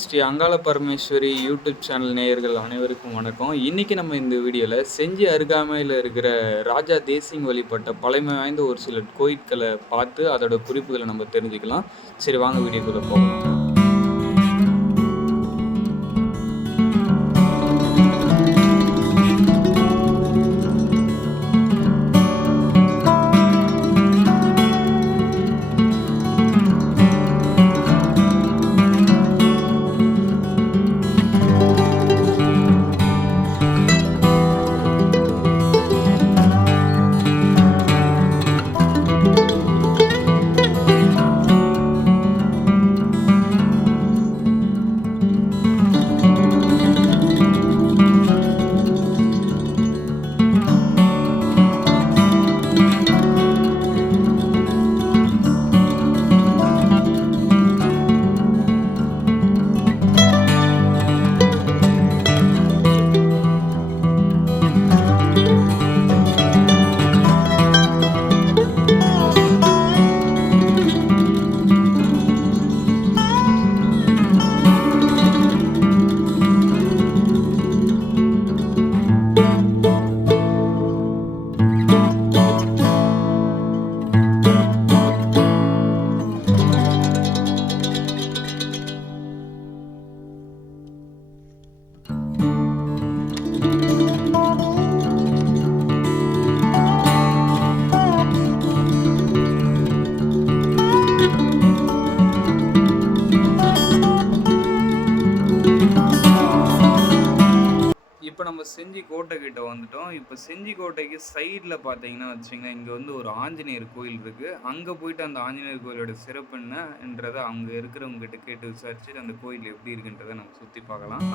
Sri Angala Parameswari YouTube channel நேயர்கள் அனைவருக்கும் வணக்கம். இன்னைக்கு நம்ம இந்த வீடியோவில் செஞ்சி அருகாமையில் இருக்கிற ராஜா தேசிங் வழிபட்ட பழமை வாய்ந்த ஒரு சில கோயில்களை பார்த்து அதோட குறிப்புகளை நம்ம தெரிஞ்சுக்கலாம். சரி, வாங்க வீடியோக்குள்ள போகலாம். இப்போ நம்ம செஞ்சி கோட்டை கிட்ட வந்துட்டோம். இப்போ செஞ்சி கோட்டைக்கு சைடில் பார்த்தீங்கன்னா வச்சுங்க, இங்கே வந்து ஒரு ஆஞ்சநேயர் கோயில் இருக்குது. அங்கே போயிட்டு அந்த ஆஞ்சநேயர் கோயிலோட சிறப்பு என்னன்றதை அங்கே இருக்கிறவங்க கிட்ட கேட்டு விசாரிச்சுட்டு அந்த கோயில் எப்படி இருக்குன்றதை நம்ம சுற்றி பார்க்கலாம்.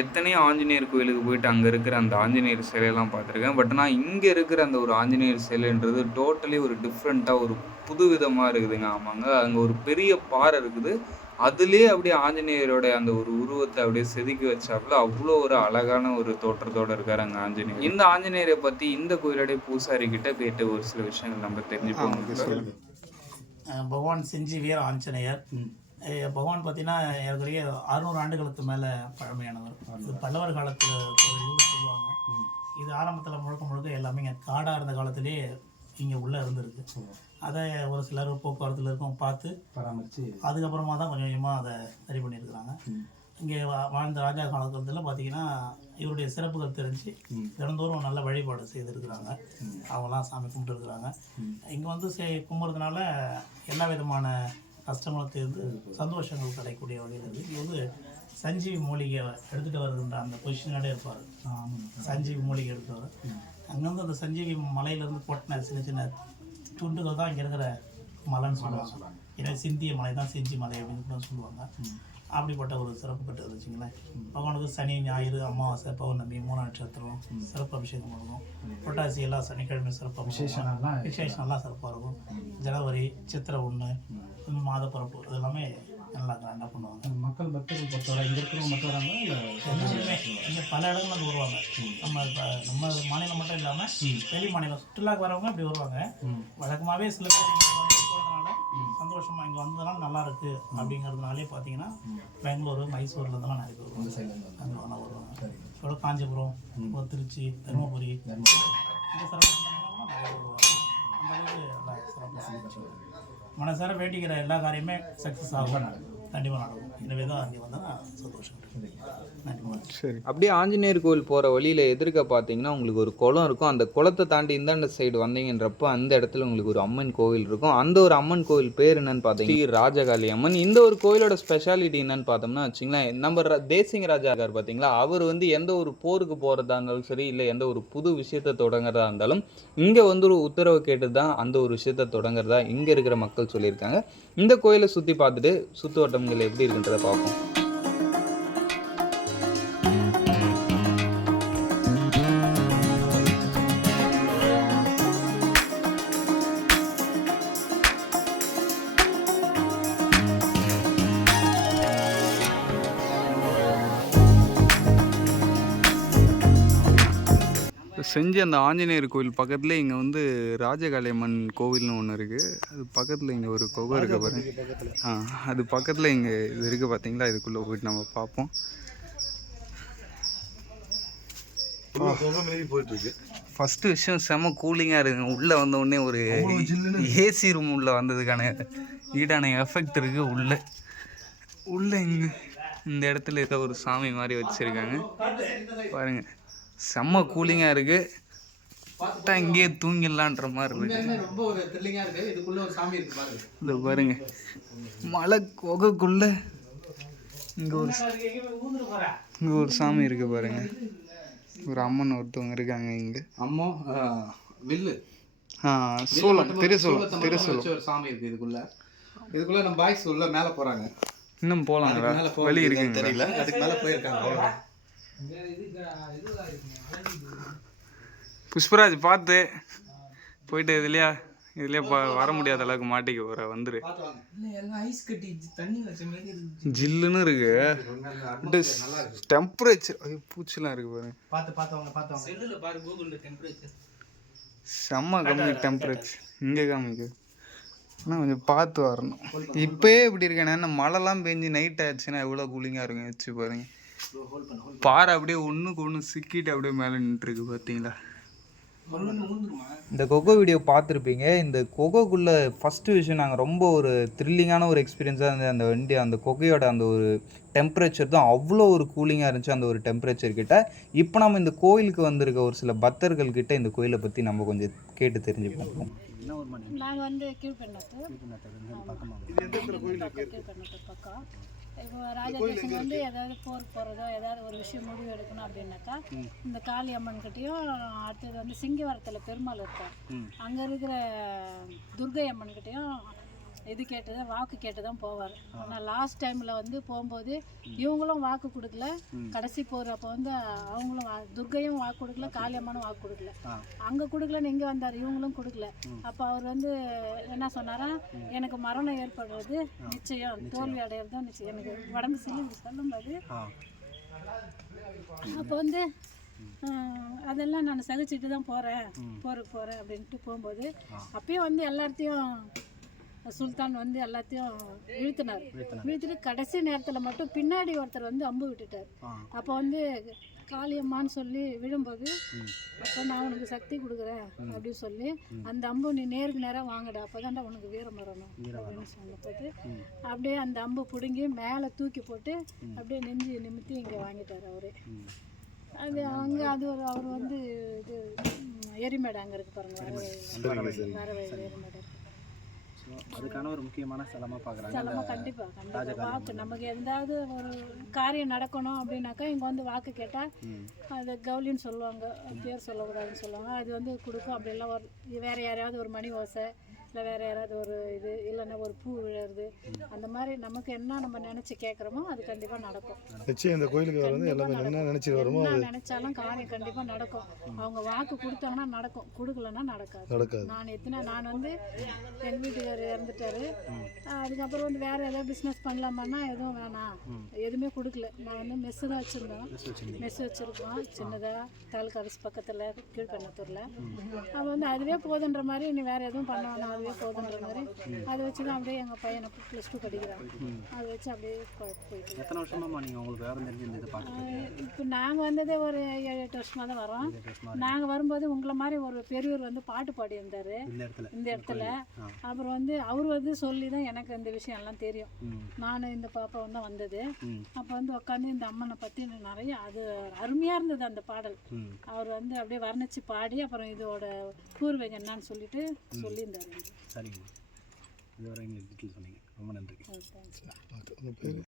எத்தனையோ ஆஞ்சநேயர் கோயிலுக்கு போயிட்டு அங்கே இருக்கிற அந்த ஆஞ்சநேயர் சிலையெல்லாம் பார்த்துருக்கேன். பட் நான் இங்கே இருக்கிற அந்த ஒரு ஆஞ்சநேயர் சிலைன்றது டோட்டலி ஒரு டிஃப்ரெண்ட்டாக ஒரு புது விதமாக இருக்குதுங்க. ஆமாங்க, அங்கே ஒரு பெரிய பாறை இருக்குது. அதுலேயே அப்படியே ஆஞ்சநேயரோட அந்த ஒரு உருவத்தை அப்படியே செதுக்கி வச்சாப்புல அவ்வளோ ஒரு அழகான ஒரு தோற்றத்தோடு இருக்கார் அங்கே ஆஞ்சநேயர். இந்த ஆஞ்சநேயரை பற்றி இந்த கோயிலுடைய பூசாரி கிட்ட கேட்டு ஒரு சில விஷயங்கள் நம்ம தெரிஞ்சுப்போம். பகவான் செஞ்சி வீர ஆஞ்சநேயர் பகவான் பார்த்தீங்கன்னா ஏற்கனவே 600 ஆண்டுகளுக்கு மேலே பழமையானவர். இது பல்லவர் காலத்தில் கோவில்னு சொல்லுவாங்க. இது ஆரம்பத்தில் முழுக்க எல்லாமே இங்கே காடாக இருந்த காலத்திலேயே இங்கே உள்ளே இருந்திருக்கு. அதை ஒரு சிலர் போக்குவரத்தில் இருக்கும் பார்த்து பராமரித்து அதுக்கப்புறமா தான் கொஞ்சம் கொஞ்சமாக அதை சரி பண்ணியிருக்கிறாங்க. இங்கே வாழ்ந்த ராஜா காலத்தில் பார்த்தீங்கன்னா இவருடைய சிறப்புகள் தெரிஞ்சு தினந்தோறும் நல்ல வழிபாடு செய்திருக்கிறாங்க. அவங்களாம் சாமி கும்பிட்டுருக்குறாங்க. இங்கே வந்து கும்பிட்றதுனால எல்லா விதமான கஷ்டங்களும் தேர்ந்து சந்தோஷங்கள் கிடைக்கக்கூடிய வகையில் இருக்குது. இங்கே வந்து சஞ்சீவி மூலிகை எடுத்துகிட்டு வருகின்ற அந்த பொசிஷனோடே இருப்பார். சஞ்சீவி மூலிகை எடுத்துகிட்டு வர அங்கேருந்து அந்த சஞ்சீவி மலையிலேருந்து கொட்டின சின்ன சின்ன துண்டுகள் தான் இங்கே இருக்கிற மலைன்னு சொல்லுவாங்க. ஏன்னா சிந்திய மலை தான் செஞ்சி மலை அப்படின்னு கூட சொல்லுவாங்க. அப்படிப்பட்ட ஒரு சிறப்பு பெற்றது வச்சுங்களேன். பகவானுக்கு சனி, ஞாயிறு, அமாவாசை, பௌர்ணமி, 3 நட்சத்திரம் சிறப்பு அபிஷேகம் இருக்கும். புரட்டாசி எல்லாம் சனிக்கிழமை சிறப்பு விசேஷம் நல்லா சிறப்பாக இருக்கும். ஜனவரி, சித்திரை 1 மாத பிறப்பு இது எல்லாமே நல்லா கிராண்டாக பண்ணுவாங்க. மக்கள் பக்தர்கள் பொறுத்தவரை இங்கே இருக்கிறவங்க மட்டும் வராங்க, எல்லாருமே இங்கே பல இடங்கள் வருவாங்க. நம்ம மாநிலம் மட்டும் இல்லாமல் வெளி மாநிலம் சுற்றுலாக்கு வரவங்க அப்படி வருவாங்க. வழக்கமாகவே சில பேர் போகிறதுனால சந்தோஷமாக இங்கே வந்ததுனால நல்லா இருக்குது அப்படிங்கிறதுனாலே பார்த்தீங்கன்னா பெங்களூரு, மைசூர்லேருந்துலாம் நிறைய பேர் அங்கே வருவாங்க. இப்போ காஞ்சிபுரம், திருச்சி, தருமபுரி இந்த சிறப்பு நிறைய வருவாங்க. அந்தளவுக்கு நல்லா சிறப்பாக மனசார வேண்டிக்கிற எல்லா காரியமே சக்ஸஸ் ஆகும், கண்டிப்பாக நடக்கும். எனவே தான் அங்கே வந்தால் சந்தோஷம். சரி, அப்படியே ஆஞ்சநேயர் கோயில் போகிற வழியில் எதிர்க்க பார்த்தீங்கன்னா உங்களுக்கு ஒரு குளம் இருக்கும். அந்த குளத்தை தாண்டி இந்தாண்ட சைடு வந்தீங்கன்றப்போ அந்த இடத்துல உங்களுக்கு ஒரு அம்மன் கோவில் இருக்கும். அந்த ஒரு அம்மன் கோவில் பேர் என்னன்னு பார்த்தீங்கன்னா ராஜகாளி அம்மன். இந்த ஒரு கோயிலோட ஸ்பெஷாலிட்டி என்னன்னு பார்த்தோம்னா வச்சுங்களேன், நம்ம தேசிங் ராஜா இருக்கார் பார்த்தீங்களா, அவர் வந்து எந்த ஒரு போருக்கு போகிறதா இருந்தாலும் சரி, இல்லை எந்த ஒரு புது விஷயத்தை தொடங்குறதா இருந்தாலும் இங்கே வந்து ஒரு உத்தரவு கேட்டு தான் அந்த ஒரு விஷயத்தை தொடங்குறதா இங்கே இருக்கிற மக்கள் சொல்லியிருக்காங்க. இந்த கோயிலை சுற்றி பார்த்துட்டு சுற்று வட்டங்கள் எப்படி இருக்குன்றதை பார்ப்போம். செஞ்சு அந்த ஆஞ்சநேயர் கோவில் பக்கத்துல இங்கே வந்து ராஜகாளியம்மன் கோவில்னு ஒன்று இருக்குது. அது பக்கத்தில் இங்கே ஒரு குகை இருக்க பாருங்க. அது பக்கத்தில் இங்கே இது இருக்குது பார்த்தீங்களா. இதுக்குள்ளே போயிட்டு நம்ம பார்ப்போம். ஃபஸ்ட்டு விஷயம் செம்ம கூலிங்காக இருக்குங்க. உள்ளே வந்த உடனே ஒரு ஏசி ரூம் உள்ளே வந்ததுக்கான ஈடான எஃபெக்ட் இருக்குது. உள்ளே இங்கே இந்த இடத்துல ஏதோ ஒரு சாமி மாதிரி வச்சுருக்காங்க பாருங்கள். செம்ம கூலிங்காக இருக்குது. பார்த்தா இங்கேயே தூங்கிடலான்ற மாதிரி இருக்குது. ரொம்ப ஒரு த்ரில்லிங்காக இருக்குது. இதுக்குள்ளே ஒரு சாமி இருக்குது பாருங்க. இந்த பாருங்க மலை குகைக்குள்ளே இங்கே ஒரு சாமி இருக்குது பாருங்க. ஒரு அம்மன் ஒருத்தவங்க இருக்காங்க இங்கே. அம்மா வில்லு சோளம் திருசோளம் ஒரு சாமி இருக்குது. இதுக்குள்ளே நம்ம பாய்ஸ் உள்ள மேலே போகிறாங்க. இன்னும் போகலாங்க, வழி இருக்குங்க தெரியல. அதுக்கு மேலே போயிருக்காங்க. புஷ்பராஜ் பார்த்து போயிட்டு இதுலயே வர முடியாத அளவுக்கு மாட்டிக்க போற வந்துரு. ஜில்லுன்னு இருக்கு டெம்பரேச்சர். பூச்சிலாம் இருக்கு பாருங்க. செம்ம கம்மி டெம்பரேச்சர் இங்கே காமிக்குது. ஆனால் கொஞ்சம் பார்த்து வரணும். இப்போயே இப்படி இருக்கேன். மழைலாம் பெஞ்சு நைட் ஆயிடுச்சுன்னா எவ்வளோ கூலிங்காக இருக்கும் வச்சு பாருங்க. பாறை அப்படியே ஒன்றுக்கு ஒன்று சிக்கிட்டு அப்படியே மேலே நின்றுருக்கு பார்த்தீங்களா. இந்த கொகோ வீடியோ பார்த்துருப்பீங்க. இந்த கொகோக்குள்ளே ஃபஸ்ட்டு விஷயம் நாங்கள் ரொம்ப ஒரு த்ரில்லிங்கான ஒரு எக்ஸ்பீரியன்ஸாக இருந்தது. அந்த வண்டி அந்த கொகையோட அந்த ஒரு டெம்பரேச்சர் தான் அவ்வளோ ஒரு கூலிங்காக இருந்துச்சு. அந்த ஒரு டெம்பரேச்சர் கிட்ட இப்போ நம்ம இந்த கோயிலுக்கு வந்திருக்க ஒரு சில பக்தர்கள் கிட்ட இந்த கோயிலை பற்றி நம்ம கொஞ்சம் கேட்டு தெரிஞ்சுப்போம். நாங்கள் வந்து கீழ்பெண்ணத்தூர் பக்கம். இப்போ ராஜதேசம் வந்து ஏதாவது போர் போகிறதோ ஏதாவது ஒரு விஷயம் முடிவு எடுக்கணும் அப்படின்னாக்கா இந்த காளி அம்மன்கிட்டையும், அடுத்தது வந்து சிங்கிவரத்தில் பெருமாள் இருக்கார், அங்கே இருக்கிற துர்கை அம்மன்கிட்டையும் இது கேட்டு வாக்கு கேட்டு தான் போவார். ஆனால் லாஸ்ட் டைமில் வந்து போகும்போது இவங்களும் வாக்கு கொடுக்கல. கடைசி போகிற அப்போ வந்து அவங்களும் துர்கையும் வாக்கு கொடுக்கல, காளியம்மனும் வாக்கு கொடுக்கல. அங்கே கொடுக்கலன்னு இங்கே வந்தார், இவங்களும் கொடுக்கல. அப்போ அவர் வந்து என்ன சொன்னாரா, எனக்கு மரணம் ஏற்படுறது நிச்சயம், தோல்வி அடையிறது தான் நிச்சயம். எனக்கு உடம்பு சொல்லும்போது அப்போ வந்து அதெல்லாம் நான் சகிச்சுட்டு தான் போகிறேன் அப்படின்ட்டு போகும்போது அப்பயும் வந்து எல்லாத்தையும் சுல்தான் வந்து எல்லாத்தையும் இழுத்துட்டு கடைசி நேரத்தில் மட்டும் பின்னாடி ஒருத்தர் வந்து அம்பு விட்டுட்டார். அப்போ வந்து காளியம்மான்னு சொல்லி விழும்போது அப்போ நான் உனக்கு சக்தி கொடுக்குறேன் அப்படின்னு சொல்லி அந்த அம்பு நீ நேருக்கு நேராக வாங்கடா, அப்போ தான்டா உனக்கு வீரம் வரணும் அப்படின்னு சொன்னபோது அப்படியே அந்த அம்பு பிடுங்கி மேலே தூக்கி போட்டு அப்படியே நெஞ்சு நிமித்தி இங்கே வாங்கிட்டார் அவரே. அது அங்கே அது ஒரு அவர் வந்து இது எரிமேடு அங்கே இருக்கு பாருங்க, வரவழி எரிமேடு. அதுக்கான ஒரு முக்கியமான ஸ்தலமாக பார்க்குறாங்க. ஸ்தலமாக கண்டிப்பாக வாக்கு நமக்கு எதாவது ஒரு காரியம் நடக்கணும் அப்படின்னாக்கா இங்கே வந்து வாக்கு கேட்டால் அது கவுலின்னு சொல்லுவாங்க, பேர் சொல்லக்கூடாதுன்னு சொல்லுவாங்க. அது வந்து கொடுக்கும். அப்படிலாம் ஒரு வேறு யாரையாவது ஒரு மணி ஓசை இல்லை வேறு யாராவது ஒரு இது இல்லைன்னா ஒரு பூ விழுறது, அந்த மாதிரி நமக்கு என்ன நம்ம நினச்சி கேட்குறோமோ அது கண்டிப்பாக நடக்கும். நிச்சயம் இந்த கோயிலுக்கு வந்து எல்லாமே என்ன நினச்சி வருமோ என்ன நினச்சாலும் காரியம் கண்டிப்பாக நடக்கும். அவங்க வாக்கு கொடுத்தாங்கன்னா நடக்கும், கொடுக்கலன்னா நடக்காது. நான் வந்து எங்கள் வீட்டுக்காரர் இறந்துட்டாரு. அதுக்கப்புறம் வந்து வேறு ஏதாவது பிஸ்னஸ் பண்ணலாமான்னா எதுவும் வேணாம், எதுவுமே கொடுக்கல. நான் வந்து மெஸ்ஸு தான் வச்சுருந்தோம், மெஸ் வச்சுருக்கோம் சின்னதாக தாலுக்கா ஆஃபீஸ் பக்கத்தில் கீழ்பெண்ணத்தூரில். அப்போ வந்து அதுவே போதுன்ற மாதிரி நீ வேறு எதுவும் பண்ண வேணாம், அதுவே போதுன்ற மாதிரி அதை வச்சு தான் அப்படியே எங்கள் பையனை +2 படிக்கிறாங்க. அதை வச்சு அப்படியே போயிட்டு. எத்தனை வருஷமா நீங்கள் உங்களுக்கு வேறு தெரிஞ்சு பார்த்து? இப்போ நாங்கள் வந்ததே ஒரு 7-8 வருஷமாக தான் வரோம். நாங்கள் வரும்போது உங்களை மாதிரி ஒரு பெரியவர் வந்து பாட்டு பாடியிருந்தார் இந்த இடத்துல. அப்புறம் வந்து அவர் வந்து சொல்லி தான் எனக்கு இந்த விஷயம் எல்லாம் தெரியும். நான் இந்த பாப்பா வந்து வந்தது. அப்போ வந்து உட்காந்து இந்த அம்மனை பற்றி நிறைய அது அருமையாக இருந்தது அந்த பாடல். அவர் வந்து அப்படியே வர்ணித்து பாடி அப்புறம் இதோட பூர்வீகம் என்னான்னு சொல்லிட்டு சொல்லியிருந்தார். சரிங்கம்மா, இதுவரை எங்களுக்கு டீட்டெயில் சொன்னீங்க, ரொம்ப நன்றி. தேங்க்ஸ்.